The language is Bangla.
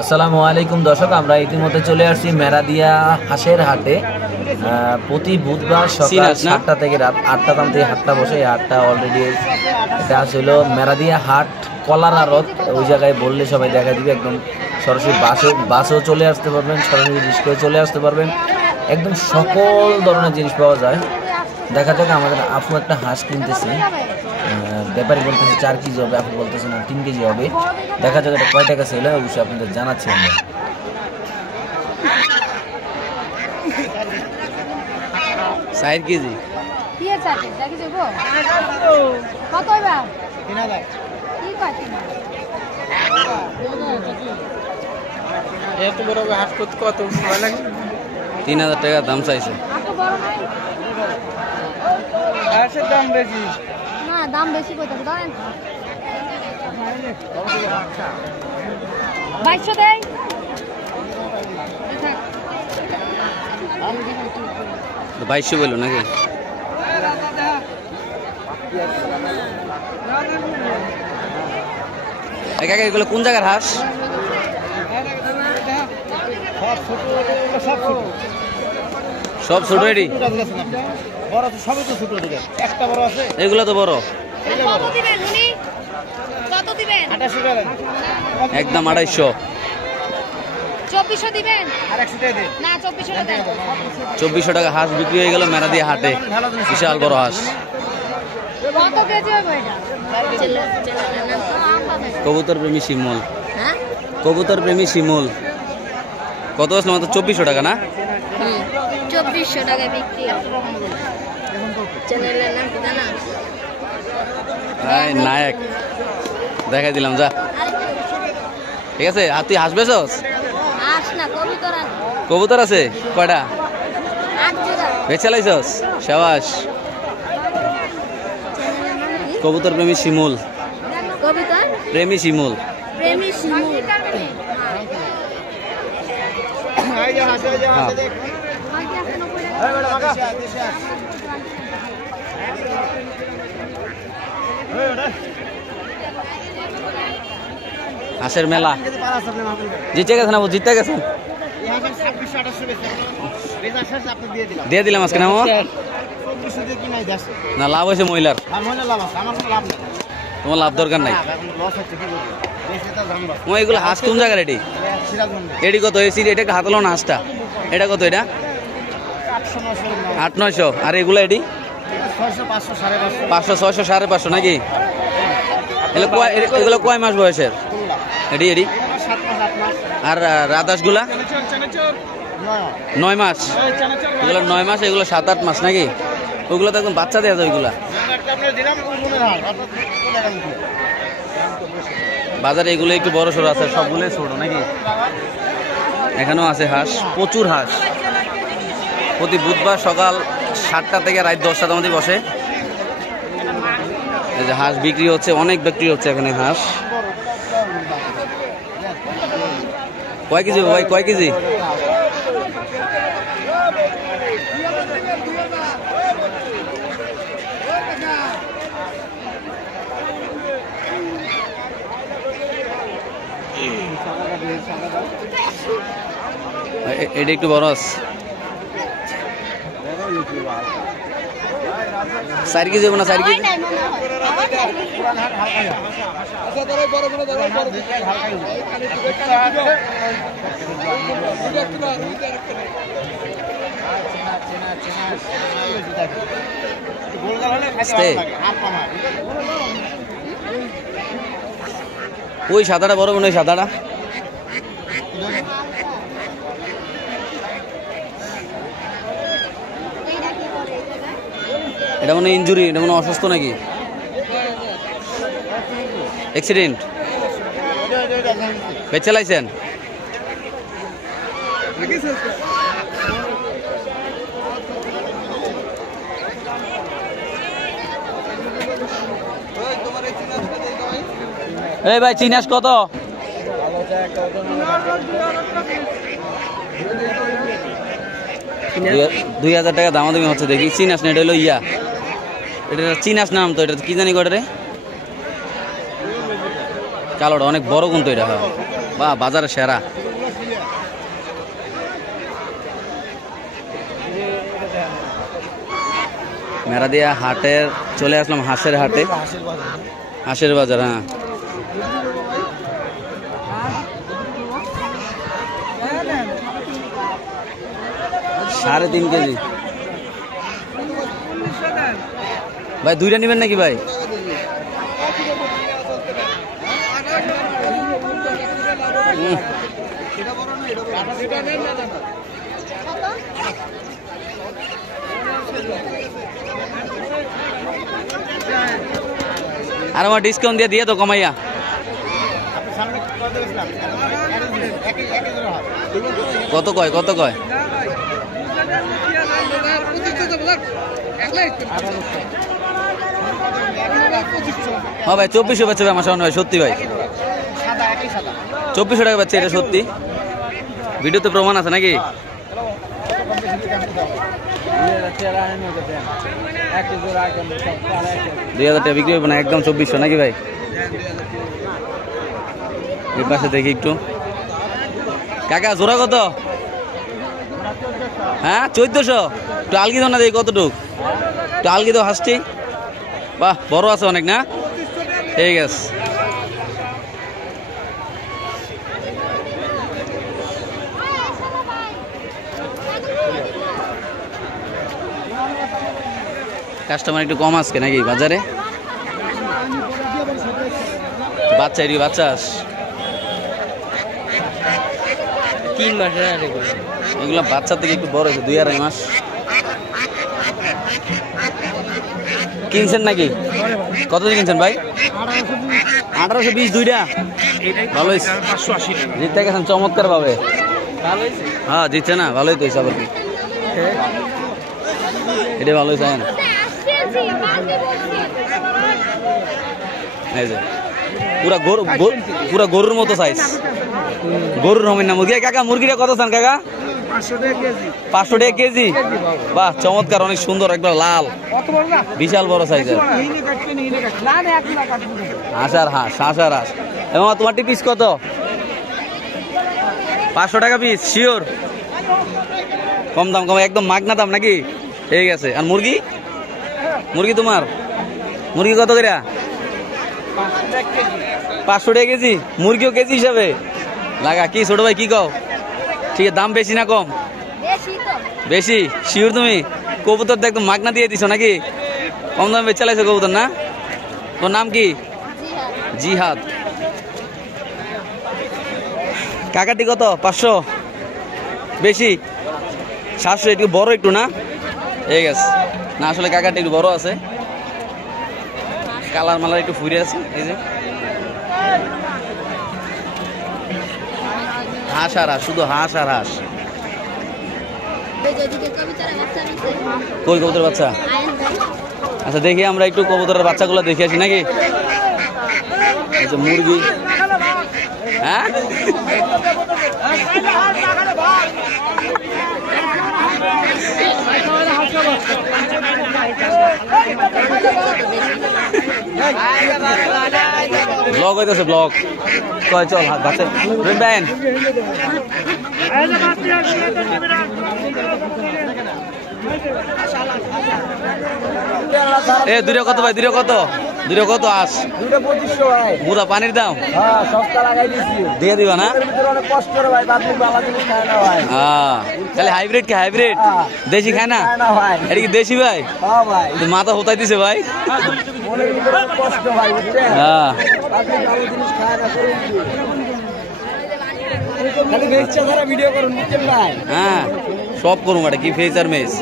আসসালামু আলাইকুম দর্শক, আমরা ইতিমধ্যে চলে আসছি মেরাদিয়া হাঁসের হাটে। প্রতি বুধবার সকাল 7টা থেকে রাত 8টা থেকে হাটটা বসে। এই হাটটা অলরেডি এটা হলো মেরাদিয়া হাট কলার আড়ত। ওই জায়গায় বললে সবাই দেখা দিবে। একদম সরাসরি বাসেও চলে আসতে পারবেন, সরাসরি রিক্সায় চলে আসতে পারবেন। একদম সকল ধরনের জিনিস পাওয়া যায়। দেখা যাক, আমাদের আপু একটা হাঁস কিনতেছে, ব্যাপারী বলতেছে 4 কেজি হবে, আপু বলতেছে না 3 কেজি হবে। দেখা যাক এটা কয় টাকা ছিল, অবশ্যই আপনাদের জানাচ্ছি আমরা। 4 কেজি এত বড় হাট করতে কত সময় লাগে? 3000 টাকা দাম চাইছে। হাঁসের দাম বেশি না, দাম বেশি কত ধরেন 2200 দেই। 2200 বললো নাকি? কাকা এগুলো কোন জায়গার হাঁস? সব ছোট এডি, এগুলো তো বড়। একদম 250। 2400 টাকা হাঁস বিক্রি হয়ে গেল মেরাদিয়া হাটে। বিশাল বড় হাঁস। কবুতর প্রেমী শিমুল, কবুতর প্রেমী শিমুল কত আসলে? মাত্র 2400 টাকা না? 2400 টাকা বিক্রি। চ্যানেলের নাম কি জানা? নায়ক দেখাই দিলাম, যা ঠিক আছে। আর তুই হাঁস বেচস? কবুতর আছে কয়টা? বেচে লাইছস? শাবাশ। কবুতর প্রেমী শিমুল, কবুতর প্রেমী শিমুল। হাঁসের মেলা জিতে গেছেন, আপু জিতে গেছেন। দিয়ে দিলাম আজকে না, লাভ হয়েছে মহিলার। তোমার লাভ দরকার নাই। এগুলো হাঁস কোন জায়গার? এটি এটি কত? এটা একটা হাতলো না হাঁসটা, এটা কত? এটা 800-900। আর এগুলো এটি 500, 600, 550 নাকি? এগুলো কয় মাস বয়সের? এটি এটি আর রাধাসগুলা 9 মাস। এগুলো 9 মাস, এগুলো 7-8 মাস নাকি? ওইগুলো তো একদম বাচ্চা দেওয়া যায়। ওইগুলা বাজারে এগুলো একটু বড় সড়ো আছে, সবগুলোই ছোট নাকি? এখানেও আছে হাঁস, প্রচুর হাঁস। প্রতি বুধবার সকাল 7টা থেকে রাত 10টার মধ্যে বসে। এই যে হাঁস বিক্রি হচ্ছে, অনেক বিক্রি হচ্ছে এখানে হাঁস। কয় কেজি ভাই, কয় কেজি? এটা একটু বড় আছে। 4 কেজি হবে না? 4 কেজি ওই সাদাটা বড় মনে হয়। সাদাটা এটা মনে ইনজুরি, এটা মনে অসুস্থ নাকি? অ্যাক্সিডেন্ট বেচে লাইছেন? এই ভাই চিনাস কত? 2000 টাকা দামাদামি হচ্ছে দেখি। চিনাস না? এটা হলো ইয়া, এটা চিনাস নাম তো। এটা কি জানি করে রে, কালোটা অনেক বড় কিন্তু এটা। বাহ, বাজারে সেরা। মেরাদিয়া হাটের চলে আসলাম হাঁসের হাটে, হাঁসের বাজার। হ্যাঁ, 3.5 কেজি ভাই। দুইটা নেবেন নাকি ভাই? আর আমার ডিসকাউন্ট দিয়ে তো কমাইয়া। কত কয়? হ্যাঁ ভাই, 2400 বেচবে আমার সামনে ভাই, সত্যি ভাই 2400 টাকা বেচছে, এটা সত্যি। ভিডিওতে প্রমাণ আছে নাকি? 2000 টাকা বিক্রি হবে না, একদম 2400 নাকি ভাই? এই পাশে দেখি একটু। কাকা জোড়া কত? হ্যাঁ 1400। একটু আলগি দাও না, দেখি কতটুক, একটু আলগি দাও হাঁসটি। বাহ, বড় আছে অনেক না? ঠিক আছে। কাস্টমার একটু কম আজকে নাকি বাজারে? বাচ্চা এটি বাচ্চা 3 মাসের এগুলো বাচ্চা থেকে একটু বড় হয়েছে, 2-2.5 মাস। কিনছেন নাকি? কত দিয়ে কিনছেন ভাই? 1820 দুইটা। ভালো হয়েছে, জিততে গেছেন চমৎকার ভাবে। হ্যাঁ জিতছে না, ভালোই তো হিসাব আর কি। এটা ভালো হয়েছে। পুরা গরুর মতো সাইজ, গরুর হবে না মুরগি। কাকা মুরগিটা কত চান কাকা? 500 টাকা কেজি। বাহ, চমৎকার, অনেক সুন্দর, একবার লাল, বিশাল বড় সাইজের হাঁস। এবং তোমার পিস কত? 500 টাকা পিস, শিওর? কম দাম, একদম মাগনা দাম নাকি? ঠিক আছে। আর মুরগি তোমার মুরগি কত করে? 500 টাকা কেজি। মুরগিও কেজি হিসাবে লাগা কি ছোট ভাই, কি কও? ঠিক আছে, দাম বেশি না কম? বেশি। শিওর তুমি? কবুতর তো একদম মাগনা দিয়ে দিছো নাকি? কম দামে বেচে চালাইছো কবুতর না? তোর নাম কি? জিহাদ। কাকাটি কত? 500? বেশি? 700? একটু বড় একটু না? ঠিক আছে। না আসলে কাকাটি একটু বড় আছে, কালার মালার একটু ফুরে আছে। এই যে হাঁস আর হাঁস, শুধু হাঁস আর হাঁস। কই কবুতরের বাচ্চা? আচ্ছা দেখি আমরা একটু কবুতরের বাচ্চাগুলো দেখে আসি নাকি? আচ্ছা মুরগি, হ্যাঁ ব্লগ হইতেছে, ব্লগ কয় চল বাচ্চা বেন। এ দুটো কত ভাই? দুটো কত? আস 2500 ভাই। মুদা পানির দাম সস্তা লাগাই দিছি, দিয়ে দিবা না? অনেক কষ্ট করে ভাই, বাদ বাবা জিনিস খায় না ভাই। তাহলে হাইব্রিড কে? হাইব্রিড দেশি খায় না? এটা কি দেশি ভাই? ভাই মাথা হোতাই দিছে ভাই। কষ্ট ভাই, হ্যাঁ খালি ভিডিও করুন, বুঝছেন ভাই? হ্যাঁ সব করুন, এটা কি ফেস আর মেস।